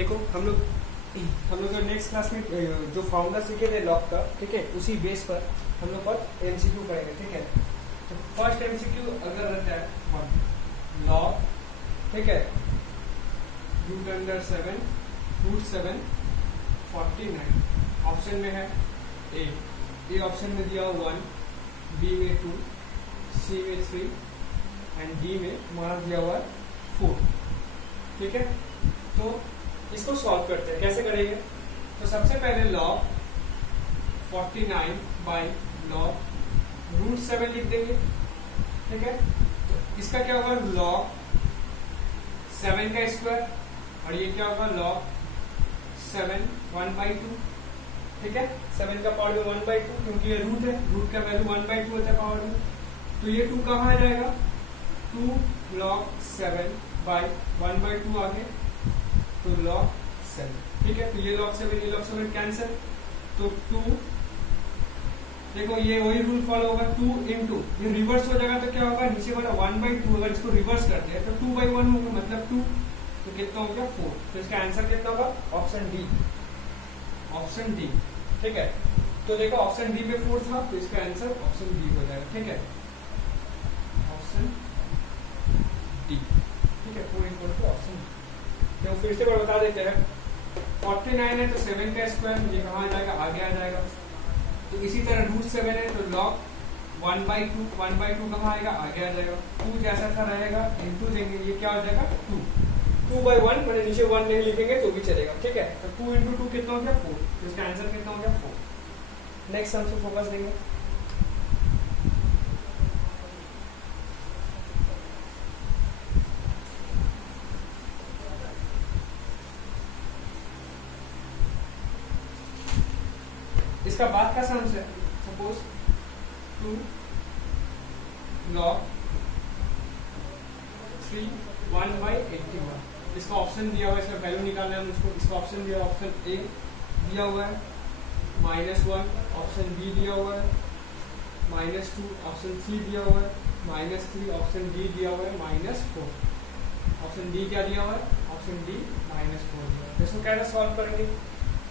देखो हम लोग नेक्स्ट क्लास में जो फॉर्मूला सीखे थे लॉग का, ठीक है, उसी बेस पर हम लोग पर एमसीक्यू करेंगे, ठीक है। तो फर्स्ट एमसीक्यू अगर रहता है लॉग, ठीक है, √7 √7 49 ऑप्शन में है ए ऑप्शन में दिया 1, बी में 2, सी में 3 एंड डी में हमारा दिया हुआ है 4, ठीक है। तो इसको सॉल्व करते हैं, कैसे करेंगे? तो सबसे पहले log 49 बाई log √7 लिख देंगे, ठीक है। तो इसका क्या होगा log 7 का स्क्वायर, और ये क्या होगा log 7 1/2, ठीक है। 7 का पावर में 1/2, क्योंकि ये रूट है, रूट का वैल्यू 1/2 होता है पावर में। तो ये 2 कहाँ आ जाएगा? 2 log 7 बाई 1/2 आगे, तो log 7, ठीक है। तो ये log 7 कैंसिल, तो 2, देखो ये वही रूल फॉलो होगा, 2 इंटू ये रिवर्स हो जाएगा, तो क्या होगा नीचे वाला 1/2, अगर इसको रिवर्स करते हैं तो 2/1 होगा, मतलब 2, तो कितना हो गया 4। तो इसका आंसर कितना होगा? ऑप्शन डी, ठीक है। तो देखो ऑप्शन डी में 4 था, तो इसका आंसर ऑप्शन डी हो जाएगा, ठीक है, ऑप्शन डी, ठीक है। 4 इक्वल टू ऑप्शन डी। तो फिर से बता देते हैं, 49 है तो 7 का स्क्वायर, ये कहाँ आ जाएगा? आगे आ जाएगा। तो इसी तरह √7 है तो log 1/2 कहाँ आएगा? आगे आ जाएगा। 2 जैसा था रहेगा, इंटू देंगे, ये क्या हो जाएगा 2/1, मैंने नीचे 1 नहीं लिखेंगे तो भी चलेगा, ठीक है। तो 2 इंटू 2 कितना हो गया 4, तो इसका आंसर कितना हो गया 4। नेक्स्ट हम से फोकस देंगे। इसका बाद का सम है, सपोज 2 log 3 1/81। इसका ऑप्शन दिया हुआ है, इसका वैल्यू निकालना है मुझको। इसका ऑप्शन दिया, ऑप्शन ए दिया हुआ है -1, ऑप्शन बी दिया हुआ है -2, ऑप्शन सी दिया हुआ है -3, ऑप्शन डी दिया हुआ है -4। ऑप्शन डी क्या दिया हुआ है? ऑप्शन डी -4 दिया है। इसको कैसे सॉल्व करेंगे?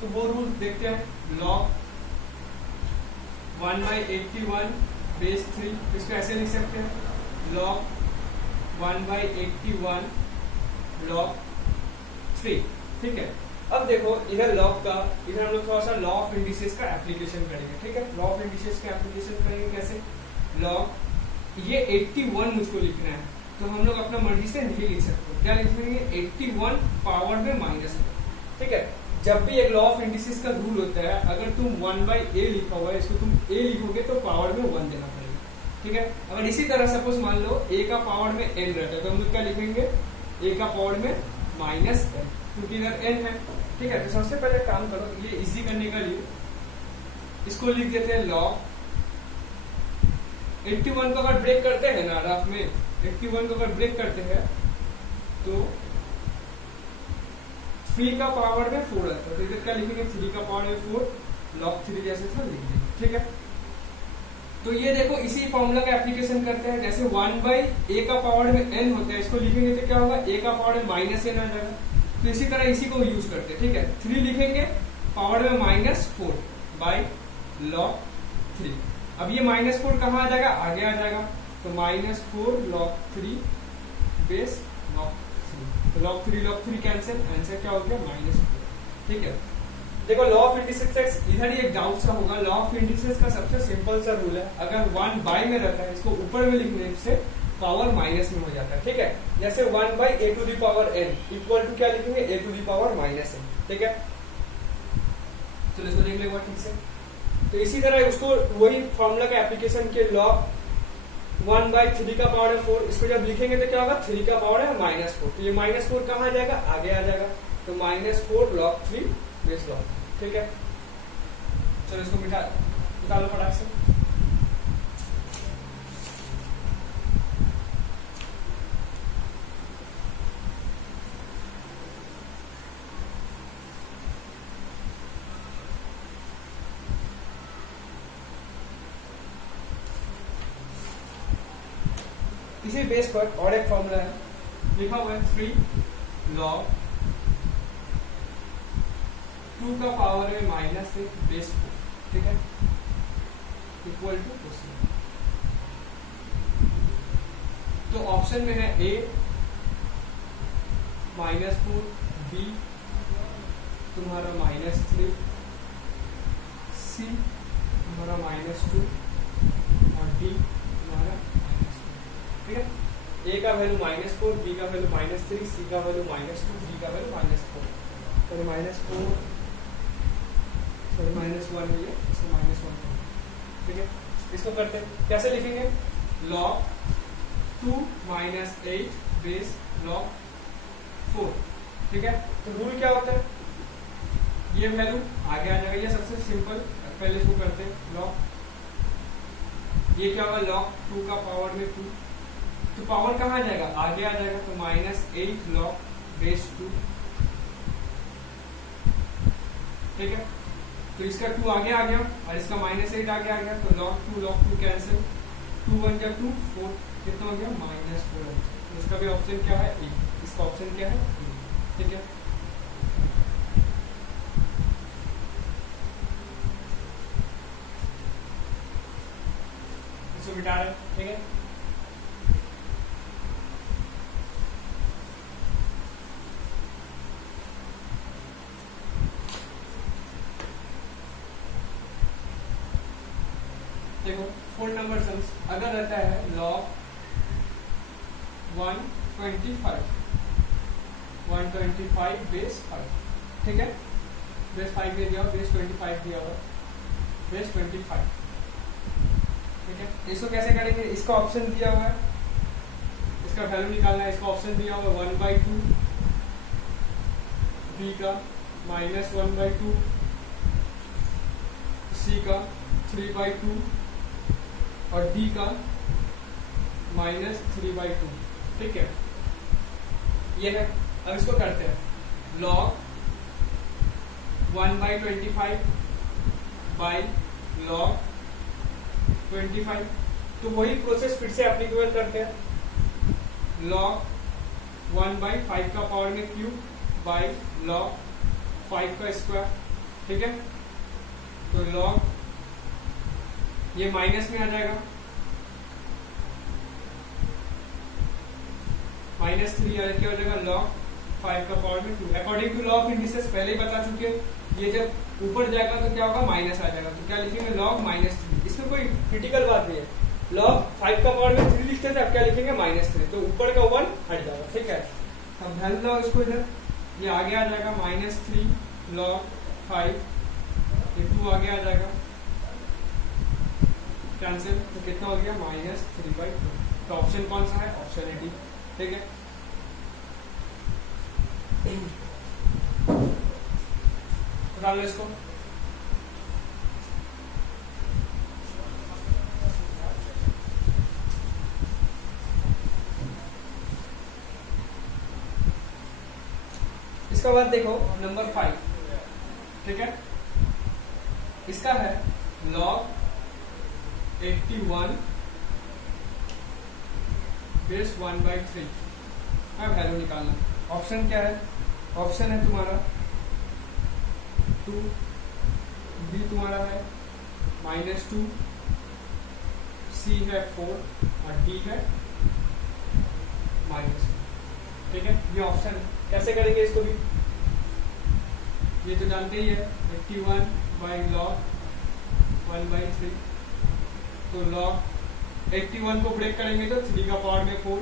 तो वो रूल देखते हैं। log 1/81 बेस 3, इसको ऐसे लिख सकते हैं log 1/81 log 3, ठीक है। अब देखो इधर log का, इधर हम लोग थोड़ा सा लॉ ऑफ इंडिसेस का एप्लीकेशन करेंगे, ठीक है। लॉ ऑफ इंडिसेस का एप्लीकेशन करेंगे कैसे? log ये 81 मुझको लिखना है, तो हम लोग अपना मर्जी से नहीं लिख सकते। क्या लिखेंगे? 81 पावर में -1, ठीक है। जब भी एक लॉ ऑफ इंडिसेस का रूल होता है, अगर तुम 1/a लिखा हुआ है, इसको तुम a लिखोगे तो पावर में 1 देना पड़ेगा, ठीक है। अगर इसी तरह सपोज मान लो a का पावर में n रहता है, तो हम लोग क्या लिखेंगे? a का पावर में -n, क्योंकि इधर n है, ठीक है। तो सबसे पहले काम करो, ये इजी करने के लिए इसको लिख देते हैं log 81 को अगर ब्रेक करते हैं ना रफ में, 81 को अगर ब्रेक करते हैं तो 3 का पावर में 4 आता है, तो इधर क्या लिखेंगे? 3 का पावर में 4 log 3 जैसे था लिख देंगे, ठीक है। तो ये देखो इसी फॉर्मूला का एप्लीकेशन करते हैं। जैसे 1/a का पावर में n होता है, इसको लिखेंगे तो क्या होगा? a का पावर में -n आ जाएगा। तो इसी तरह इसी को यूज करते हैं, ठीक है। 3 लिखेंगे पावर में -4 बाई log 3। अब ये -4 कहाँ आ जाएगा? आगे आ जाएगा, तो -4 log 3 बेस log 3, तो log 3 कैंसिल, आंसर क्या हो गया? -4, ठीक है। देखो लॉ ऑफ इंडिसेस, इधर ही एक डाउट सा होगा। लॉ ऑफ इंडिसेस का सबसे सिंपल सा रूल है, अगर 1/, में रहता है, इसको ऊपर में लिखने से पावर माइनस में हो जाता है, ठीक है। जैसे 1/a⁴n इक्वल टू क्या लिखेंगे? a⁻−n, ठीक है। चलो इसको देख लेंगे ठीक से। तो इसी तरह उसको वही फॉर्मूला का एप्लीकेशन के log 1/3 का पावर है 4, इसको जब लिखेंगे तो क्या होगा? 3 का पावर है -4, तो ये -4 कहाँ आ जाएगा? आगे आ जाएगा, तो -4 log 3 बेस log, ठीक है। चलो इसको निकालो फटाक से। इसी बेस पर और एक फॉर्मूला है, लिखा हुआ है 3 log 2 का पावर में माइनस 1 बेस 4, ठीक है, इक्वल टू क्वेश्चन। तो ऑप्शन में है ए -4, बी तुम्हारा -3, सी तुम्हारा -2 और डी तुम्हारा -2, ठीक है। ए का वैल्यू -4, बी का वैल्यू -3, सी का वैल्यू -2, डी का वैल्यू -4, तो -4 सॉरी -1 है ये, इसको -1, ठीक है। इसको करते हैं, कैसे लिखेंगे, log 2 - 8 बेस log 4, ठीक है। तो रूल क्या होता है, ये वैल्यू आगे आ जाएगा, ये सबसे सिंपल, पहले इसको करते हैं log, ये क्या होगा log 2 का पावर में 2, तो पावर कहाँ आ जाएगा, आगे आ जाएगा, तो -8 log बेस 2, ठीक है। तो इसका 2 आगे आ गया और इसका -8 आगे आ गया, तो log 2 कैंसिल, 2 1 जा 2 4, कितना हो गया -4। तो इसका भी ऑप्शन क्या है, ए, इसका ऑप्शन क्या है, ए, ठीक है। इसको मिटा रहे, ठीक है। देखो 4 नंबर सम्स अगर रहता है log 125 बेस 5, ठीक है, बेस 5 दे दिया, बेस 25 दिया हुआ, बेस 25, ठीक है। इसको कैसे करेंगे, इसका ऑप्शन दिया हुआ है, इसका वैल्यू निकालना है, इसका ऑप्शन दिया हुआ 1/2, बी का -1/2, सी का 3/2 और डी का -3/2, ठीक है, ये है। अब इसको करते हैं log 1/25 बाई log 25, तो वही प्रोसेस फिर से एप्लीकेबल करते हैं, log 1/5 का पावर में क्यूब बाई log 5 का स्क्वायर, ठीक है। तो log ये माइनस में आ जाएगा, -3 क्या हो जाएगा, log 5 का पावर में 2, according to law of indices पहले ही बता चुके, ये जब ऊपर जाएगा तो क्या होगा, माइनस आ जाएगा, तो क्या लिखेंगे log -3, इसमें कोई क्रिटिकल बात नहीं है, log 5 का पावर में 3 लिखते थे, अब क्या लिखेंगे -3, तो ऊपर का 1 हट जाएगा, ठीक है। अब ध्यान लो इसको, इधर ये आगे आ जाएगा -3 log 5, ये 2 आगे आ जाएगा, कैंसिल, तो कितना हो गया -3/2, तो ऑप्शन कौन सा है, ऑप्शन ए डी, ठीक है। डाल लो इसको, इसका बाद देखो नंबर 5, ठीक है, इसका है log 81 बेस 1/3, वैल्यू निकालना, ऑप्शन क्या है, ऑप्शन है तुम्हारा 2, बी तुम्हारा है -2, सी है 4 और डी है -2, ठीक है। ये ऑप्शन कैसे करेंगे इसको भी, ये तो जानते ही है 81 बाई log 1/3, तो log 81 को ब्रेक करेंगे तो 3 का पावर में 4,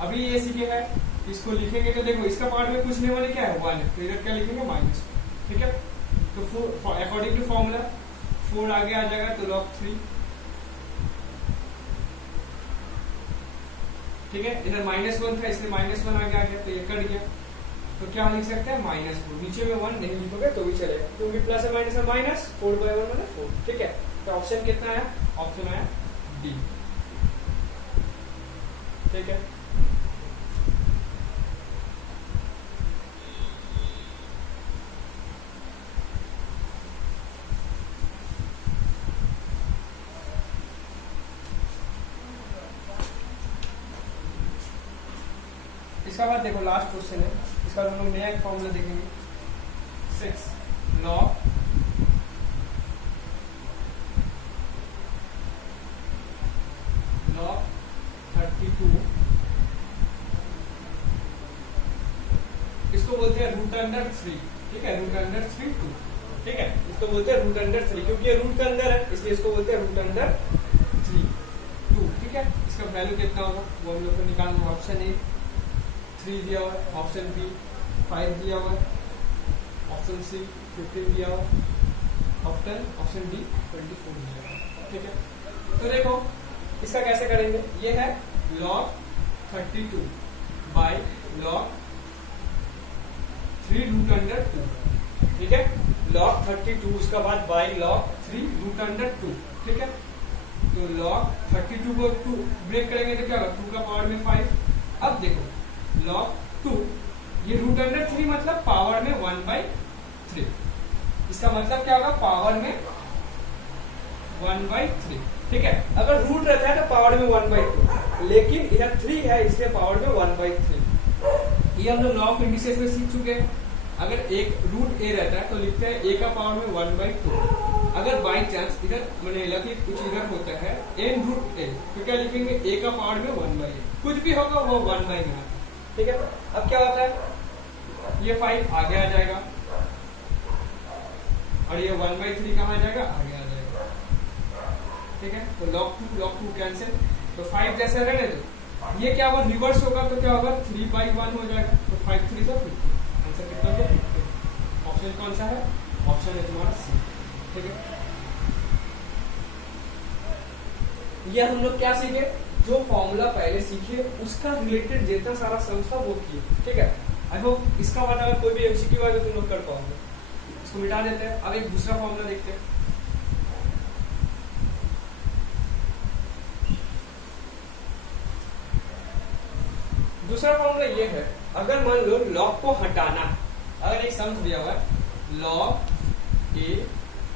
अभी ये सीखे है, इसको लिखेंगे तो देखो इसका पावर में कुछ नहीं वाले क्या है 1 है, तो इधर क्या लिखेंगे -1, ठीक है। तो 4 अकॉर्डिंग टू फॉर्मूला 4 आगे आ जाएगा, तो log 3, ठीक है, इधर -1 था इसलिए -1 आगे आ गया, तो ये कट गया, तो क्या लिख सकते हैं -4, नीचे में 1 नहीं लिखोगे तो भी चलेगा, क्योंकि प्लस है माइनस है माइनस, 4/1 मतलब 4, ठीक है। तो ऑप्शन कितना आया, ऑप्शन आया डी, ठीक है। इसका बाद देखो लास्ट क्वेश्चन है, इसका हम लोग नया एक फॉर्मूला देखेंगे, 6 log log 32, इसको बोलते हैं रूट अंडर 3, ठीक है, रूट अंडर 3 2, ठीक है, इसको बोलते हैं रूट अंडर 3 क्योंकि ये रूट के अंदर है इसलिए इसको बोलते हैं रूट अंडर 3 2, ठीक है। इसका वैल्यू कितना होगा वो हम लोग को निकालना है। ऑप्शन ए 3 दिया हुआ है, ऑप्शन बी 5 दिया हुआ है, ऑप्शन सी 15 दिया हुआ है, ऑप्शन डी 24 दिया हुआ है, ठीक है। तो देखो इसका कैसे करेंगे, ये है log 32 by log 3 root under 2, ठीक है, log 32 उसका बाद बाय log 3 रूट अंडर 2, ठीक है। तो log 32 को 2 ब्रेक करेंगे तो क्या होगा, 2 का पावर में 5। अब देखो log 2 ये रूट अंडर 3 मतलब पावर में 1/3, इसका मतलब क्या होगा, पावर में 1/3, ठीक है। अगर रूट रहता है तो पावर में 1/2, लेकिन इधर 3 है इसलिए पावर में 1/3। ये हम लोग लॉ ऑफ इंडिसेस में सीख चुके हैं। अगर एक रूट ए रहता है तो लिखते हैं ए का पावर में 1/2। अगर बाई चांस इधर मैंने लगी कुछ इधर होता है n रूट ए तो क्या लिखेंगे, ए का पावर में 1/8, कुछ भी होगा वो 1/8, ठीक है। अब क्या होता है, ये 5 आगे आ जाएगा और ये 1/3 कहाँ आ जाएगा, आगे आ जाएगा, ठीक है। तो log 2 कैंसिल, तो 5 जैसे रहने दो, ये क्या होगा रिवर्स होगा तो क्या होगा 3/1 हो जाएगा, तो 5 3 तो 50, आंसर कितना हो गया, ऑप्शन कौन सा है, ऑप्शन है तुम्हारा सी, ठीक है। ये हम लोग क्या सीखे, जो फॉर्मूला पहले सीखे उसका रिलेटेड जितना सारा सम था वो किए, ठीक है। आई होप इसका बाद अगर कोई भी एमसीक्यू आए तो तुम लोग कर पाओगे। इसको मिटा देते हैं, अब एक दूसरा फॉर्मूला देखते हैं। दूसरा फॉर्मूला ये है, अगर मान लो लॉग को हटाना, अगर एक सम दिया हुआ है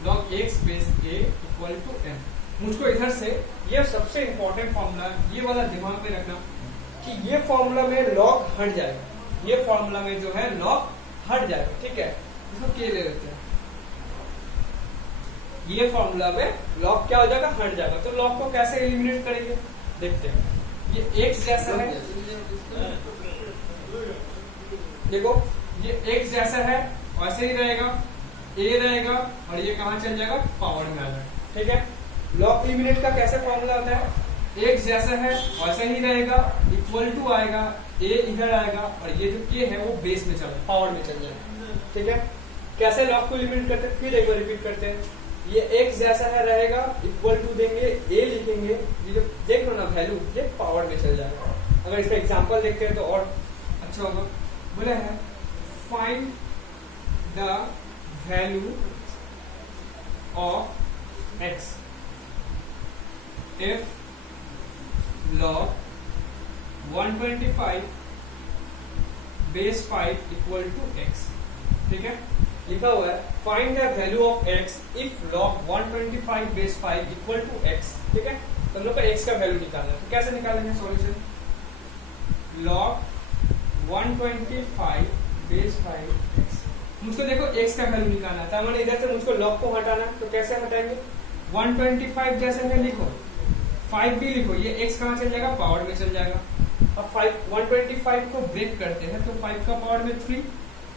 log x space a equal to n, मुझको इधर से ये सबसे इंपॉर्टेंट फॉर्मूला, ये वाला दिमाग में रखना कि ये फॉर्मूला में लॉग हट जाएगा, ये फॉर्मूला में जो है लॉग हट जाएगा, ठीक है। इसको के ले लेते हैं, ये फॉर्मूला में लॉग क्या हो जाएगा, हट जाएगा। तो लॉग को कैसे एलिमिनेट करेंगे देखते हैं। ये x जैसा है, देखो ये x जैसा है वैसे ही रहेगा, a रहेगा और ये कहाँ चल जाएगा, पावर में आ जाएगा, ठीक है। लॉग एलिमिनेट का कैसे फॉर्मूला होता है, x जैसा है वैसे ही रहेगा, इक्वल टू आएगा, a इधर आएगा और ये जो k है वो बेस में चल पावर में चल जाएगा, ठीक है। कैसे लॉग को एलिमिनेट करते हैं, फिर एक बार रिपीट करते हैं। ये x जैसा है रहेगा, इक्वल टू देंगे, a लिखेंगे, ये जो देख लो ना वैल्यू, ये पावर में चल जाएगा। अगर इसका एग्जांपल देखते हैं तो और अच्छा होगा। बोला है find the value of x if log 125 base 5 equal to x, ठीक है। लिखा हुआ है find the value of x if log 125 base 5 equal to x, ठीक है। तो हम लोग का x का वैल्यू निकालना है, तो कैसे निकालेंगे सॉल्यूशन, log 125 बेस 5x, मुझको देखो x का वैल्यू निकालना था, मैंने इधर से मुझको log को हटाना, तो कैसे हटाएंगे, 125 जैसे है लिखो, 5 भी लिखो, ये x कहाँ चल जाएगा, पावर में चल जाएगा। अब 125 को ब्रेक करते हैं तो 5 का पावर में 3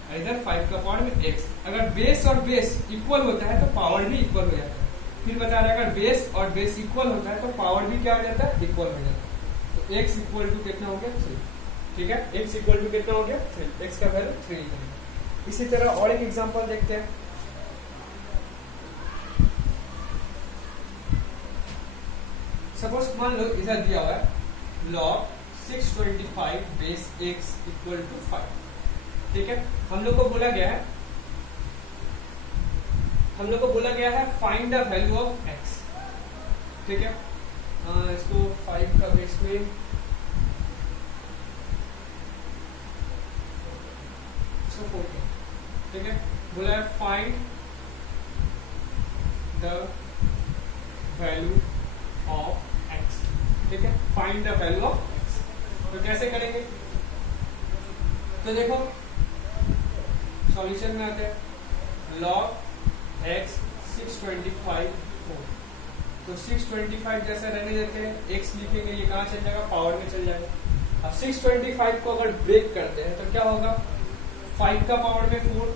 और इधर 5 का पावर में x। अगर बेस और बेस इक्वल होता है तो पावर भी इक्वल हो जाता है। फिर बता रहा है अगर बेस और बेस इक्वल होता है तो पावर भी क्या हो जाता है, इक्वल हो जाता है। तो x इक्वल टू कितना हो गया, 3, ठीक है। x इक्वल टू कितना हो गया, 3, x का वैल्यू 3। इसी तरह और एक एग्जांपल देखते हैं। सपोज मान लो इधर दिया हुआ है log 625 base x equal to 5, ठीक है। हम लोग को बोला गया है find the value of x, ठीक है। इसको 5 का बेस में इसको 4, ठीक है। बोला है find the value of x, ठीक है, find the value of x। तो कैसे करेंगे, तो देखो सॉल्यूशन में आते हैं, log x 625 4। तो 625 जैसा रहने देते हैं, x लिखेंगे, ये कहाँ चल जाएगा, पावर में चल जाएगा। अब 625 को अगर ब्रेक करते हैं तो क्या होगा, 5 का पावर में 4,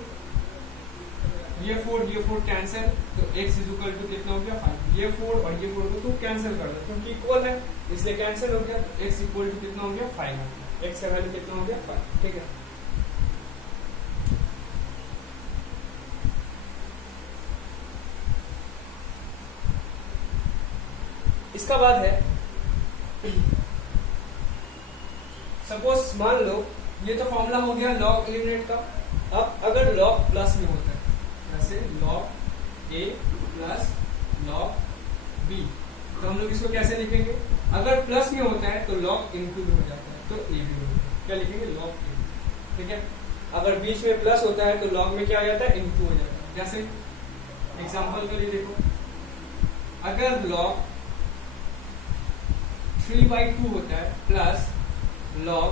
ये 4 कैंसिल, तो x इज इक्वल टू कितना हो गया 5। ये 4 और ये 4 को तू कैंसिल कर दो क्योंकि इक्वल है इसलिए कैंसिल हो गया, तो x इक्वल टू कितना हो गया 5 हो गया, x का वैल्यू कितना हो गया 5। ठीक है, इसका बाद है सपोज मान लो ये तो फॉर्मूला हो गया लॉग एलिमिनेट का। अब अगर लॉग प्लस में होता है जैसे लॉग ए प्लस लॉग बी, तो हम लोग इसको कैसे लिखेंगे, अगर प्लस में होता है तो लॉग इनटू में हो जाता है तो ए भी हो जाता है, क्या लिखेंगे लॉग ए। ठीक है, अगर बीच में प्लस होता है तो लॉग में क्या आ जाता है इनटू हो जाता है। जैसे एग्जांपल के लिए देखो, अगर लॉग 3/2 होता है प्लस लॉग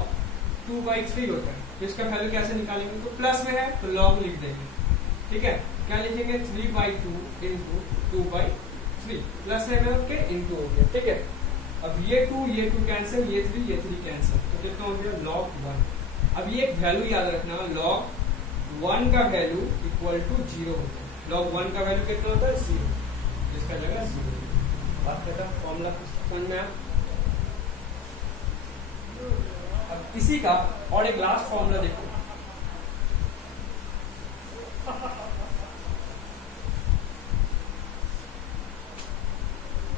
2/3 होता है तो इसका वैल्यू कैसे निकालेंगे, तो प्लस में है तो लॉग लिख देंगे। ठीक है, क्या लिखेंगे 3/2 इंटू 2/3, प्लस है के इंटू हो गया। ठीक है, अब ये 2 कैंसिल, ये 3 कैंसिल, तो कितना हो गया log 1। अब ये एक वैल्यू याद रखना, log 1 का वैल्यू इक्वल टू 0 होता है। log 1 का वैल्यू कितना होता है 0, इसका जगह 0। बात खत्म, फॉर्मूला समझ में आया। अब इसी का और एक लास्ट फॉर्मूला देखो,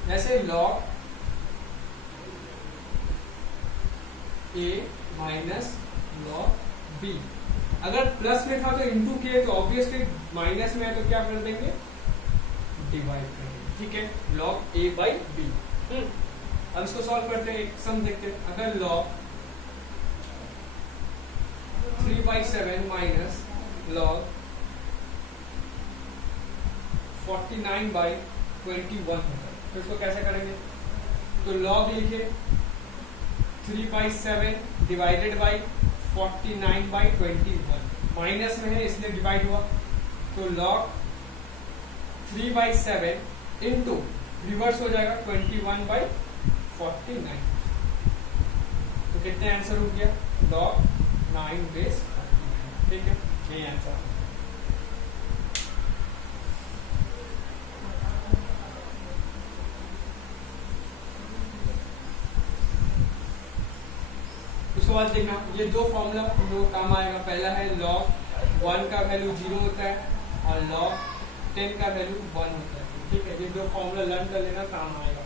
जैसे log a minus log b, अगर प्लस में था तो इंटू किए, तो ऑब्वियसली माइनस में है तो क्या कर देंगे डिवाइड करेंगे। ठीक है, log a बाई b। अब इसको सॉल्व करते हैं, एक सम देखते हैं। अगर log 3/7 माइनस log 49/21 होता है, तो इसको कैसे करेंगे, तो log लिखे 3/7 डिवाइडेड बाई 49/21, माइनस में है इसलिए डिवाइड हुआ, तो log 3/7 इंटू रिवर्स हो जाएगा 21/49, तो कितने आंसर हो गया log 9 बेस। ठीक है, यही आंसर। उसके बाद देखना ये दो फॉर्मूला जो काम आएगा, पहला है log 1 का वैल्यू 0 होता है और log 10 का वैल्यू 1 होता है। ठीक है, ये दो फॉर्मूला लर्न कर लेना, काम आएगा।